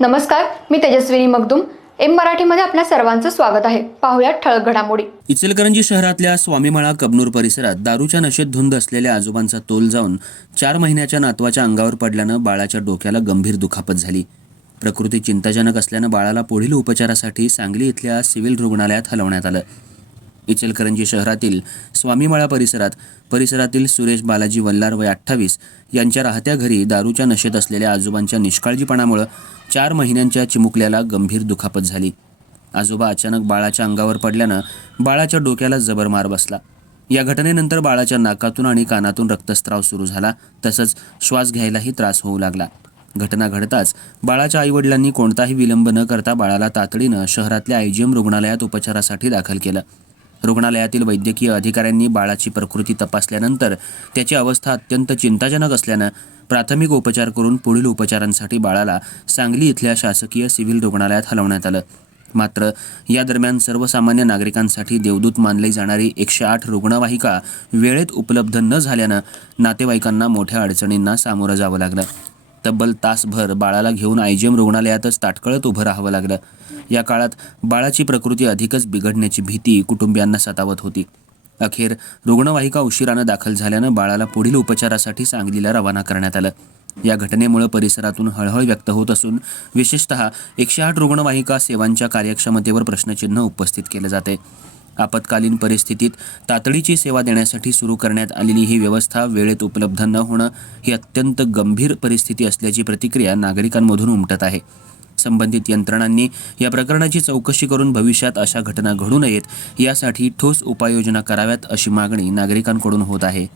नमस्कार मी तेजस्विनी मगदुम. एम मराठीमध्ये आपल्या सर्वांचं स्वागत आहे. पाहुयात ठळक घडामोडी. इचलकरंजी शहरातल्या स्वामीमळा कबनूर परिसरात दारूच्या नशेत धुंद असलेल्या आजोबांचा तोल जाऊन चार महिन्याच्या नातवाच्या अंगावर पडल्यानं बाळाच्या डोक्याला गंभीर दुखापत झाली. प्रकृती चिंताजनक असल्यानं बाळाला पुढील उपचारासाठी सांगली इथल्या सिव्हिल रुग्णालयात हलवण्यात आलं. इचलकरंजी शहरातील स्वामीमाळा परिसरात परिसरातील सुरेश बालाजी वल्लार वय अठ्ठावीस यांच्या राहत्या घरी दारूच्या नशेत असलेल्या आजोबांच्या निष्काळजीपणामुळं चार महिन्यांच्या चिमुकल्याला गंभीर दुखापत झाली. आजोबा अचानक बाळाच्या अंगावर पडल्यानं बाळाच्या डोक्याला जबर मार बसला. या घटनेनंतर बाळाच्या नाकातून आणि कानातून रक्तस्त्राव सुरू झाला तसंच श्वास घ्यायलाही त्रास होऊ लागला. घटना घडताच बाळाच्या आईवडिलांनी कोणताही विलंब न करता बाळाला तातडीनं शहरातल्या आयजीएम रुग्णालयात उपचारासाठी दाखल केलं. रुग्णालयातील वैद्यकीय अधिकाऱ्यांनी बाळाची प्रकृती तपासल्यानंतर त्याची अवस्था अत्यंत चिंताजनक असल्यानं प्राथमिक उपचार करून पुढील उपचारांसाठी बाळाला सांगली इथल्या शासकीय सिव्हिल रुग्णालयात हलवण्यात आलं. मात्र या दरम्यान सर्वसामान्य नागरिकांसाठी देवदूत मानली जाणारी एकशे आठ रुग्णवाहिका वेळेत उपलब्ध न झाल्यानं नातेवाईकांना मोठ्या अडचणींना सामोरं जावं लागलं. तब्बल तासभर बाळाला घेऊन आयजीएम रुग्णालयातच ताटकळत उभं राहावं लागलं. या काळात बाळाची प्रकृती अधिकच बिघडण्याची भीती कुटुंबियांना सतावत होती. अखेर रुग्णवाहिका उशिरानं दाखल झाल्यानं बाळाला पुढील उपचारासाठी सांगलीला रवाना करण्यात आलं. या घटनेमुळे परिसरातून हळहळ व्यक्त होत असून विशेषतः एकशे आठ रुग्णवाहिका सेवांच्या कार्यक्षमतेवर प्रश्नचिन्ह उपस्थित केलं जाते आपत्कालीन परिस्थितीत तातडीची सेवा देण्यासाठी सुरू करण्यात आलेली ही व्यवस्था वेळेत उपलब्ध न होणं ही अत्यंत गंभीर परिस्थिती असल्याची प्रतिक्रिया नागरिकांमधून उमटत आहे. संबंधित यंत्रणांनी या प्रकरणाची चौकशी करून भविष्यात अशा घटना घडू नयेत यासाठी ठोस उपाययोजना कराव्यात अशी मागणी नागरिकांकडून होत आहे.